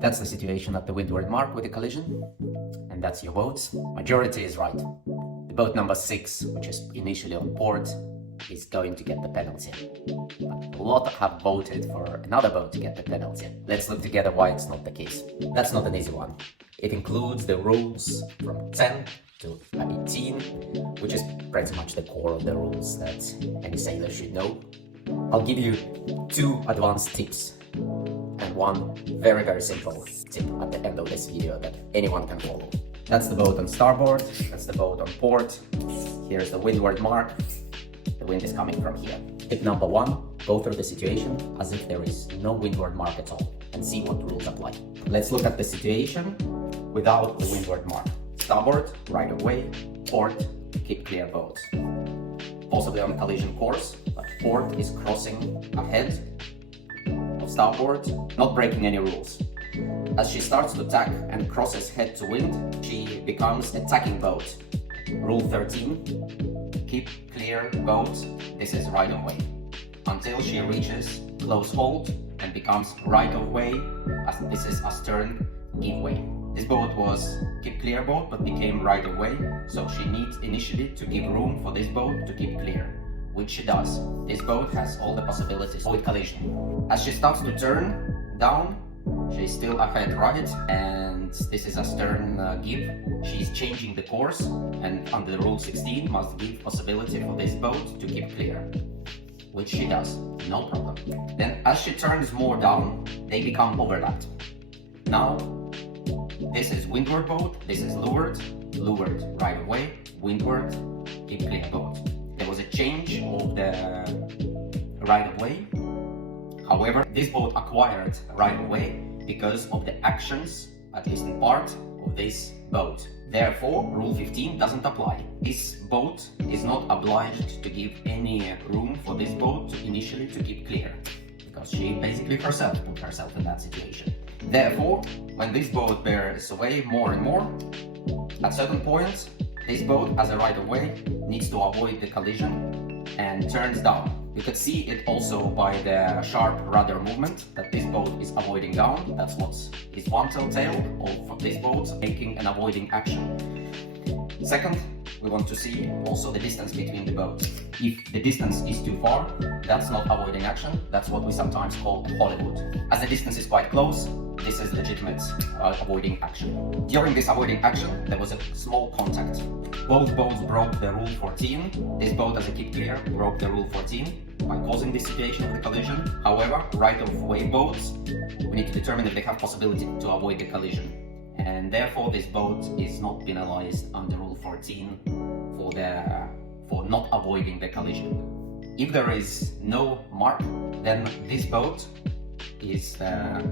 That's the situation at the windward mark with the collision, and that's your votes. Majority is right. The boat number 6, which is initially on port, is going to get the penalty. But a lot have voted for another boat to get the penalty. Let's look together why it's not the case. That's not an easy one. It includes the rules from 10 to 18, which is pretty much the core of the rules that any sailor should know. I'll give you 2 advanced tips and 1 very simple tip at the end of this video that anyone can follow. That's the boat on starboard, that's the boat on port. Here's the windward mark. The wind is coming from here. Tip number 1, go through the situation as if there is no windward mark at all and see what rules apply. Let's look at the situation without the windward mark. Starboard, right of way, port, keep clear boats. Possibly on collision course, but port is crossing ahead of starboard, not breaking any rules. As she starts to tack and crosses head to wind, she becomes a tacking boat. Rule 13, keep clear boat, this is right of way. Until she reaches close hold and becomes right of way, as this is a stern give way. This boat was keep clear boat but became right of way, so she needs initially to give room for this boat to keep clear, which she does. This boat has all the possibilities to avoid collision. As she starts to turn down, she's still ahead right, and this is a stern give. She's changing the course, and under rule 16 must give possibility for this boat to keep clear, which she does, no problem. Then as she turns more down, they become overlapped. Now this is windward boat, this is leeward, leeward right away, windward, keep clear boat. There was a change of the right of way. However, this boat acquired right of way because of the actions, at least in part, of this boat. Therefore, rule 15 doesn't apply. This boat is not obliged to give any room for this boat to initially to keep clear, because she basically herself put herself in that situation. Therefore, when this boat bears away more and more, at certain points, this boat, as a right of way, needs to avoid the collision and turns down. You could see it also by the sharp rudder movement that this boat is avoiding down. That's what is one telltale of this boat making and avoiding action. Second, we want to see also the distance between the boats. If the distance is too far, that's not avoiding action. That's what we sometimes call a Hollywood. As the distance is quite close, this is legitimate avoiding action. During this avoiding action, there was a small contact. Both boats broke the rule 14. This boat, as a keep clear, broke the rule 14 by causing this situation of the collision. However, right of way boats, we need to determine if they have possibility to avoid the collision. And therefore this boat is not penalized under rule 14 for not avoiding the collision. If there is no mark, then this boat is the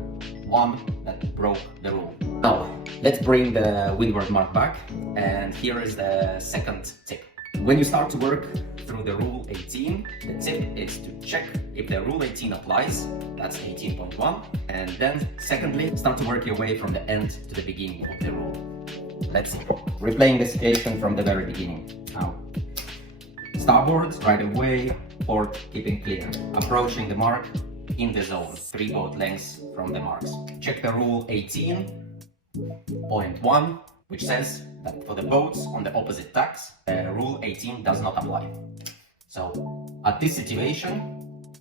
one that broke the rule. Now, let's bring the windward mark back, and here is the second tip. When you start to work through the rule 18, the tip is to check if the rule 18 applies, that's 18.1, and then secondly, start to work your way from the end to the beginning of the rule. Let's see. Replaying the situation from the very beginning. Now, starboard, right away, port keeping clear, approaching the mark in the zone, 3 boat lengths from the marks. Check the rule 18.1, which says that for the boats on the opposite tacks, rule 18 does not apply. So at this situation,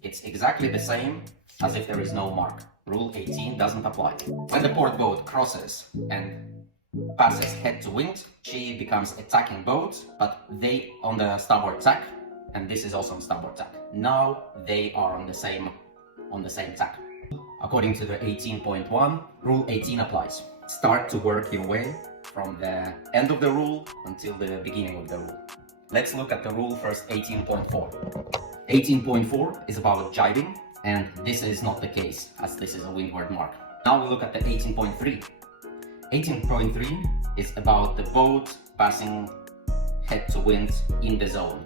it's exactly the same as if there is no mark. Rule 18 doesn't apply. When the port boat crosses and passes head to wind, she becomes a tacking boat, but they on the starboard tack, and this is also on starboard tack. Now they are on the same tack. According to the 18.1, rule 18 applies. Start to work your way from the end of the rule until the beginning of the rule. Let's look at the rule first, 18.4. 18.4 is about jibing, and this is not the case, as this is a windward mark. Now we look at the 18.3. 18.3 is about the boat passing head to wind in the zone.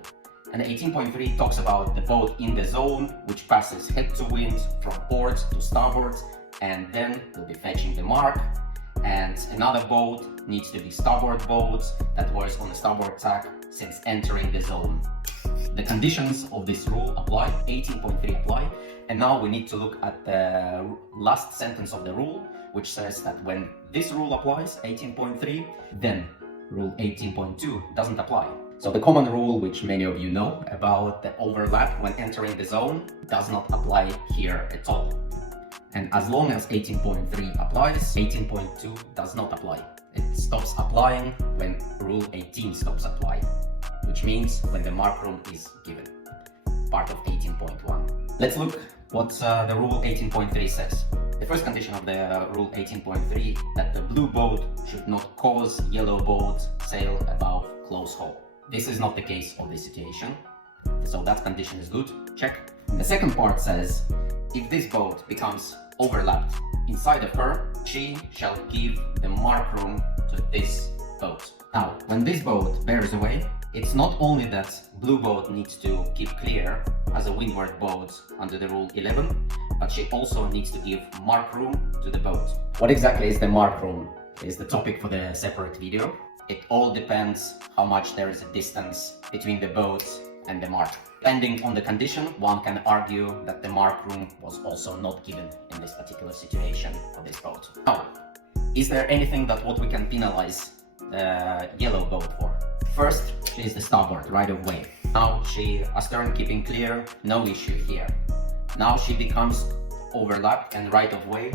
And 18.3 talks about the boat in the zone, which passes head to wind from port to starboard, and then will be fetching the mark. And another boat needs to be starboard boat that was on the starboard tack since entering the zone. The conditions of this rule apply, 18.3 apply, and now we need to look at the last sentence of the rule, which says that when this rule applies, 18.3, then rule 18.2 doesn't apply. So the common rule, which many of you know about the overlap when entering the zone, does not apply here at all. And as long as 18.3 applies, 18.2 does not apply. It stops applying when rule 18 stops applying, which means when the mark room is given, part of 18.1. Let's look what the rule 18.3 says. The first condition of the rule 18.3 that the blue boat should not cause yellow boat sail above close hole. This is not the case of this situation, so that condition is good, check. The second part says, if this boat becomes overlapped inside of her, she shall give the mark room to this boat. Now, when this boat bears away, it's not only that blue boat needs to keep clear as a windward boat under the rule 11, but she also needs to give mark room to the boat. What exactly is the mark room is the topic for the separate video. It all depends how much there is a distance between the boats and the mark. Depending on the condition, one can argue that the mark room was also not given in this particular situation for this boat. Now, is there anything that what we can penalize the yellow boat for? First, she is the starboard right of way. Now she astern keeping clear, no issue here. Now she becomes overlapped and right of way,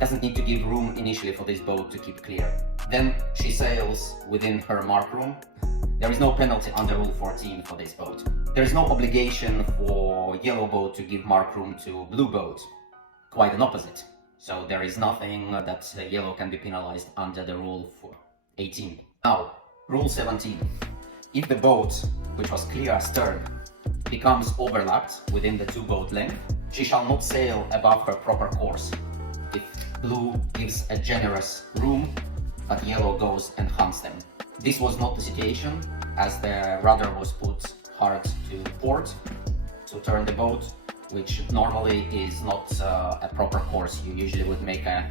doesn't need to give room initially for this boat to keep clear. Then she sails within her mark room. There is no penalty under rule 14 for this boat. There is no obligation for yellow boat to give mark room to blue boat. Quite an opposite. So there is nothing that yellow can be penalized under the rule 18. Now, rule 17. If the boat, which was clear astern, becomes overlapped within the two boat length, she shall not sail above her proper course. If blue gives a generous room, but yellow goes and hunts them. This was not the situation, as the rudder was put hard to port to turn the boat, which normally is not a proper course. You usually would make a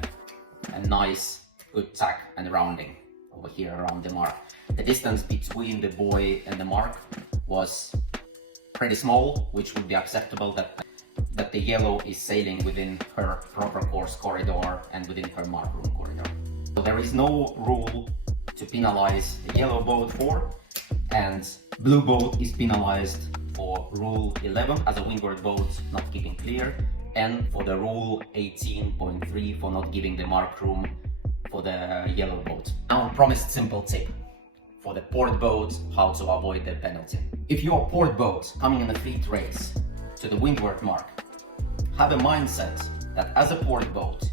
nice, good tack and rounding over here around the mark. The distance between the buoy and the mark was pretty small, which would be acceptable that the yellow is sailing within her proper course corridor and within her mark room corridor. So there is no rule to penalize the yellow boat for, and blue boat is penalized for rule 11 as a windward boat not keeping clear, and for the rule 18.3 for not giving the mark room for the yellow boat. Now, promised simple tip for the port boat, how to avoid the penalty. If you're a port boat coming in a fleet race to the windward mark, have a mindset that as a port boat,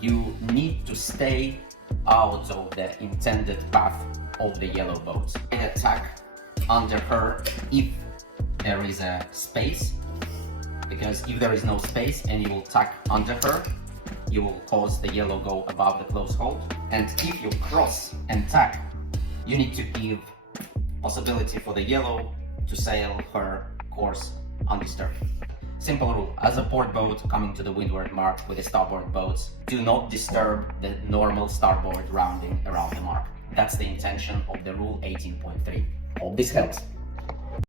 you need to stay out of the intended path of the yellow boat. Attack under her if there is a space, because if there is no space and you will tack under her, you will cause the yellow go above the close hold. And if you cross and tack, you need to give possibility for the yellow to sail her course undisturbed. Simple rule, as a port boat coming to the windward mark with the starboard boats, do not disturb the normal starboard rounding around the mark. That's the intention of the rule 18.3. Hope this helps.